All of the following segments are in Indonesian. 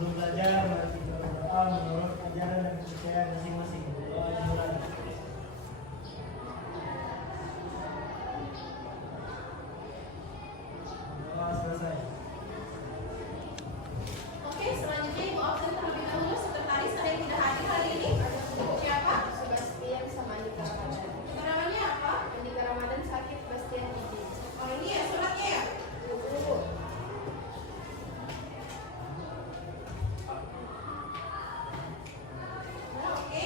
Sebelum belajar, mari kita berdoa menurut ajaran dan kepercayaan masing-masing. Doa dimulai. Doa selesai. Oke, selanjutnya Ibu absen terlebih dahulu. Sekretaris ada yang tidak hadir hari ini? Siapa? Sebastian sama Andika Ramadan. Keterangannya apa? Andika Ramadan sakit, Sebastian izin. Oh ini ya suratnya ya? Oke.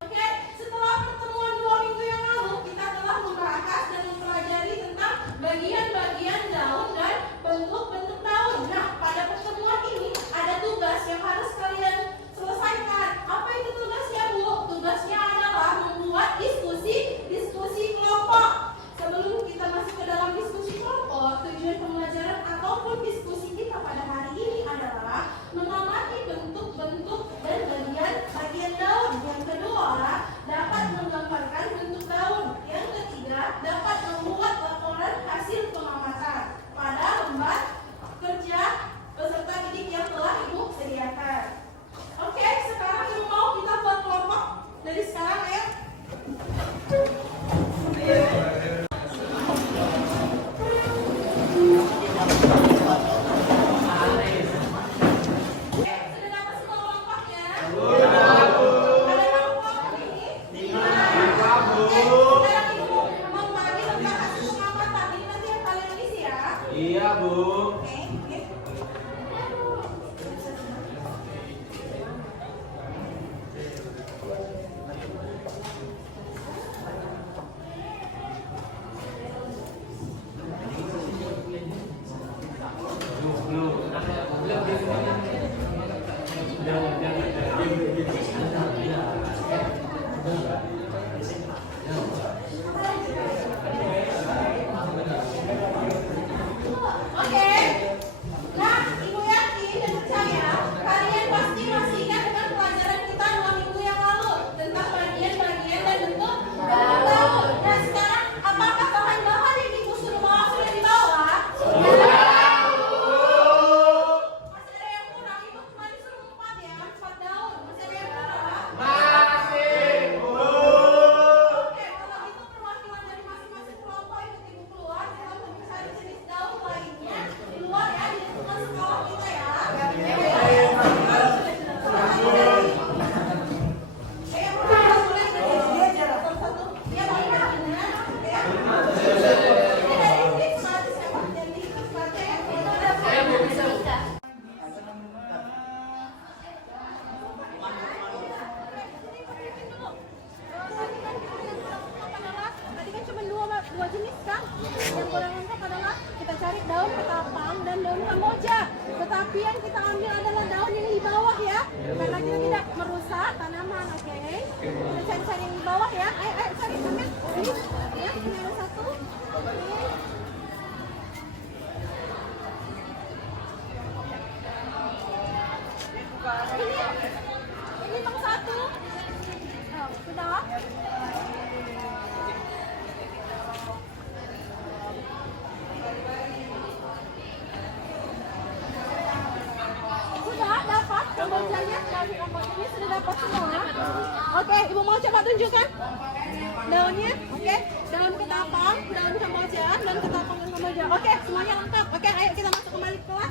Oke, setelah pertemuan 2 minggu yang lalu, kita telah membahas dan mempelajari tentang bagian-bagian daun dan bentuk-bentuk daun. Nah, pada pertemuan ini ada tugas yang harus kalian selesaikan. Apa itu tugasnya, Bu? Tugasnya adalah membuat diskusi kelompok. Sebelum kita masuk ke dalam diskusi kelompok, tujuan pembelajaran ataupun diskusi kita pada hari ini adalah mengamati bentuk-bentuk dan bagian daun. Yang kedua, dapat menggambarkan bentuk daun. Yang ketiga, dapat membuat laporan hasil pengamatan pada lembar kerja peserta didik yang telah Ibu sediakan. Oke, sekarang Ibu mau kita buat kelompok dari sekarang ya. Sudah dapat semua kelompoknya? Ada berapa kelompok ini? 5. Sekarang Ibu membagi lembar hasil pengamatan. Ini nanti yang kalian isi ya. Iya, Bu. Oke. Oke. Nah, Ibu yakin dan percaya kalian pasti masih ingat dengan pelajaran kita 2 minggu yang lalu tentang bagian-bagian dan bentuk daun. Nah, sekarang apakah bahan-bahan yang Ibu suruh bawa sudah dibawa? Masih ada yang kurang? Ibu cuma disuruh 4 ya, 4 daun. Masih ada yang kurang? Oke, kalau itu perwakilan dari masing-masing kelompok ikut Ibu keluar. Kita untuk mencari jenis daun lainnya di luar ya, di lingkungan sekolah kita ya. Tadi kan cuma dua jenis kan? Yang kurang lengkap adalah kita cari daun ketapang dan daun kamboja. Tetapi yang kita ambil adalah daun yang di bawah ya, karena kita tidak merusak tanaman. Oke? Kita cari-cari yang di bawah ya. Ayo cari ambil. Ini ya, ini ada satu. Oke. Ini bang satu. Oh, sudah. Sudah dapat kambojanya, kambojanya sudah dapat semua. Oke, Ibu mau coba tunjukkan daunnya. Oke, daun ketapang, daun kamboja, daun ketapang dan kamboja. Oke, semuanya lengkap. Oke, ayo kita masuk kembali ke kelas.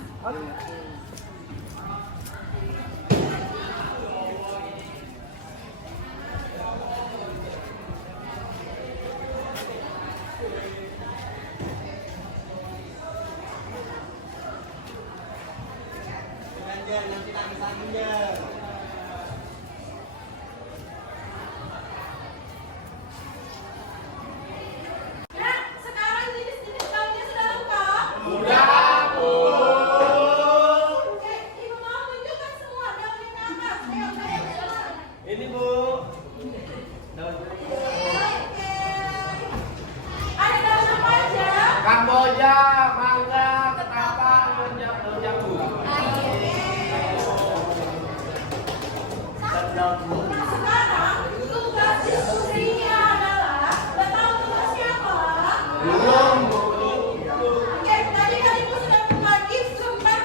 Nanti lagi-laginya. Nah, sekarang jenis-jenis daunnya sudah lengkap. Udah, Bu. Oke, Ibu mau tunjukkan semua daun yang ke atas. Ayo. Ini, Bu. Daun Oke. Ada daun apa aja? Kamboja, mangga, ketapang, daun jambu. Nah, sekarang tugas diskusinya adalah, udah tahu tugasnya apa? Belum, Bu. Oke, tadi kan Ibu sudah membagi lembar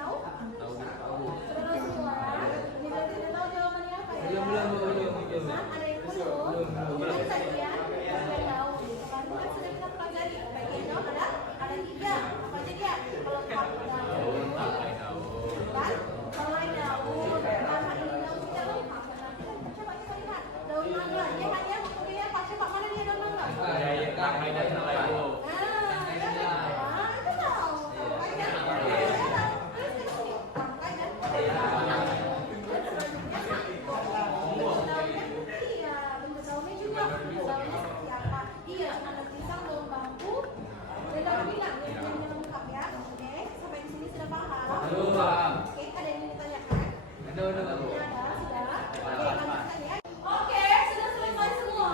tahu? Sudah tahu semua? Ini berarti sudah tahu jawabannya apa ya? Belum. Hah? Ada yang belum? Ingat bagian daun. Kamu kan sudah kita pelajari. Bagian daun ada 3. Apa aja dia? Pelengkap daun. Dan helai daun. Nama ini daun tidak lengkap. Nanti kan coba kita lihat. Daun mangga. Ya kan ya? Waktu dia pakai Pak, mana dia daun mangga? Oke, sudah selesai semua.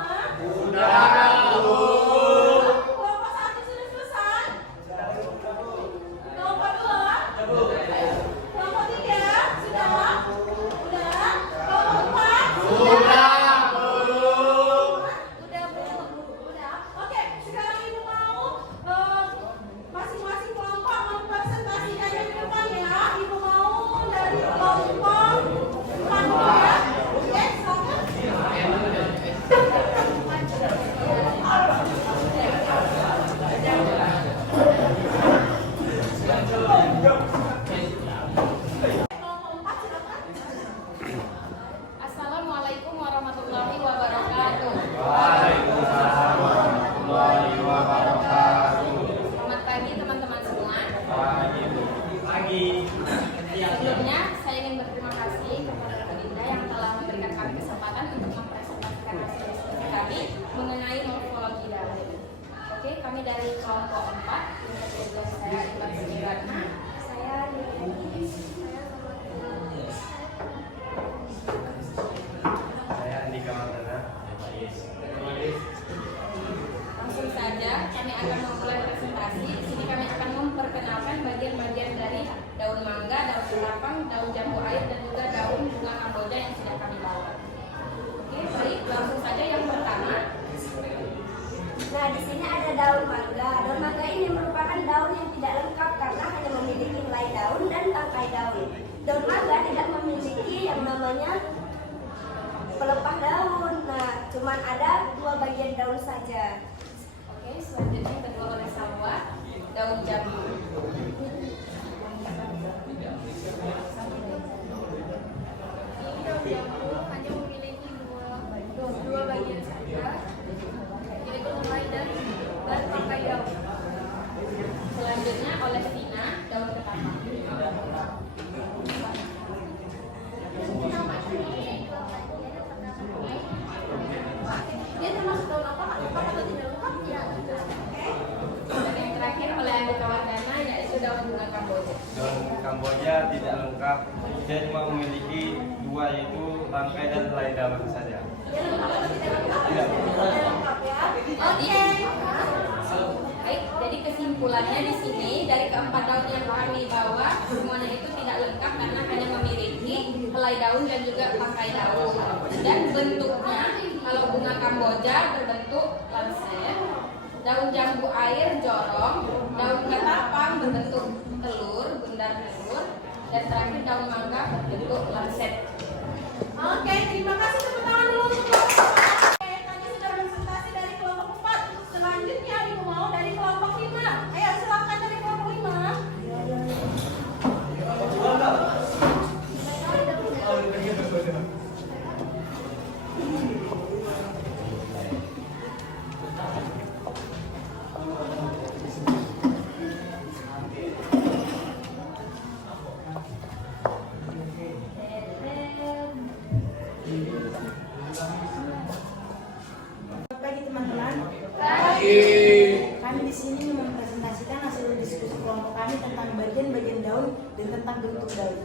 Kelompok 1 sudah selesai. Kelompok 2. Kelompok 3 sudah. Udah. Kelompok 4 sudah. Udah belum? Udah. Oke, sekarang ibu mau masing-masing kelompok mempresentasikan yang di depan ya. Ibu mau dari kelompok 4 ya. Oke, silakan. Kelompok 4 silakan. Assalamualaikum warahmatullahi wabarakatuh. Selamat pagi teman-teman semua. Sebelumnya saya ingin berterima kasih kepada Bu Dinda yang telah memberikan kami kesempatan untuk mempresentasikan hasil diskusi kami mengenai morfologi daun. Oke, kami dari kelompok 4. Saya Iman Sirana. Saya Yeni. Saya Andika Mardana. Langsung saja kami akan memulai presentasi. Di sini kami akan memperkenalkan bagian-bagian dari daun mangga, daun kelapang, daun jambu air dan juga daun bunga kamboja yang sudah kami bawa. Oke, baik, langsung saja yang pertama. Nah, di sini ada daun mangga. Daun mangga ini merupakan daun yang tidak lengkap karena hanya memiliki helai daun dan tangkai daun. Daun mangga tidak memiliki yang namanya pelepah daun. Nah, cuman ada 2 bagian daun saja. Oke, selanjutnya yang kedua oleh Salwa, daun jambu. Ini daun jambu hanya memiliki dua bagian saja, yaitu helai dan tangkai daun. Selanjutnya oleh Vina, daun ketapang. Dia termasuk daun apa? Lengkap atau tidak lengkap? Ya. Dan yang terakhir oleh Andika Wardana, yaitu daun bunga kamboja. Daun Kamboja tidak lengkap. Dia cuma memiliki 2, yaitu tangkai dan helai daun saja. Dia lengkap atau tidak lengkap? Tidak. Tidak lengkap ya. Oke. Baik, jadi kesimpulannya di sini dari keempat daun yang kami bawa semuanya itu tidak lengkap karena hanya memiliki helai daun dan juga tangkai daun. Dan bentuknya kalau bunga kamboja berbentuk lancet, daun jambu air jorong, daun ketapang berbentuk telur, bundar telur, dan terakhir daun mangga berbentuk lancet. Oke, terima kasih, tepuk tangan dulu untuk kelompok. Oke, tadi sudah presentasi dari kelompok 4. Selanjutnya ibu mau dari kelompok 5. Ayo silakan dari kelompok 5. Selamat pagi teman-teman. Kami di sini mempresentasikan hasil diskusi kelompok kami tentang bagian-bagian daun dan tentang bentuk daun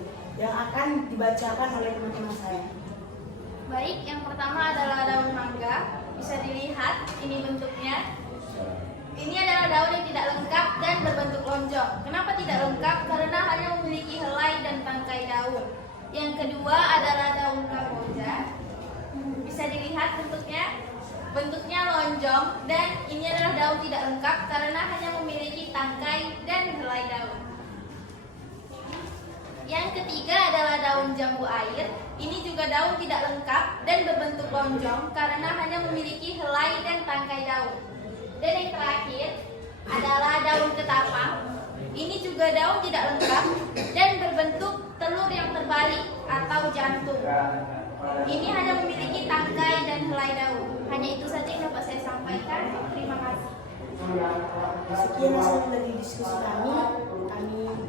yang akan dibacakan oleh teman-teman saya. Baik, yang pertama adalah daun mangga. Bisa dilihat ini bentuknya. Ini adalah daun yang tidak lengkap dan berbentuk lonjong. Kenapa tidak lengkap? Karena hanya memiliki helai dan tangkai daun. Yang kedua adalah daun kamboja. Bisa dilihat bentuknya lonjong dan ini adalah daun tidak lengkap karena hanya memiliki tangkai dan helai daun. Yang ketiga adalah daun jambu air. Ini juga daun tidak lengkap dan berbentuk lonjong karena hanya memiliki helai dan tangkai daun. Dan yang terakhir adalah daun ketapang. Ini juga daun tidak lengkap dan berbentuk telur yang terbalik atau jantung. Ini hanya memiliki tangkai dan helai daun. Hanya itu saja yang dapat saya sampaikan. Terima kasih. Sekian hasil dari diskusi kami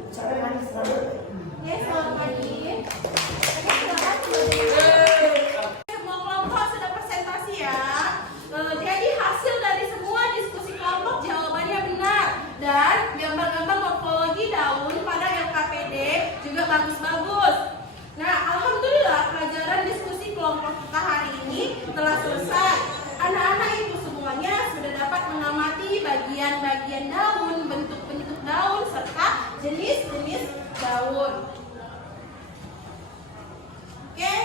ucapkan selamat. Oke, selamat pagi. Oke, selamat. Semua kelompok sudah presentasi ya. Jadi hasil dari semua diskusi kelompok jawabannya benar. Dan gambar-gambar morfologi daun pada LKPD juga bagus-bagus. Nah, alhamdulillah pelajaran diskusi kelompok kita hari ini telah selesai. Anak-anak ibu semuanya sudah dapat mengamati bagian-bagian daun, bentuk-bentuk daun, serta jenis-jenis daun. Oke?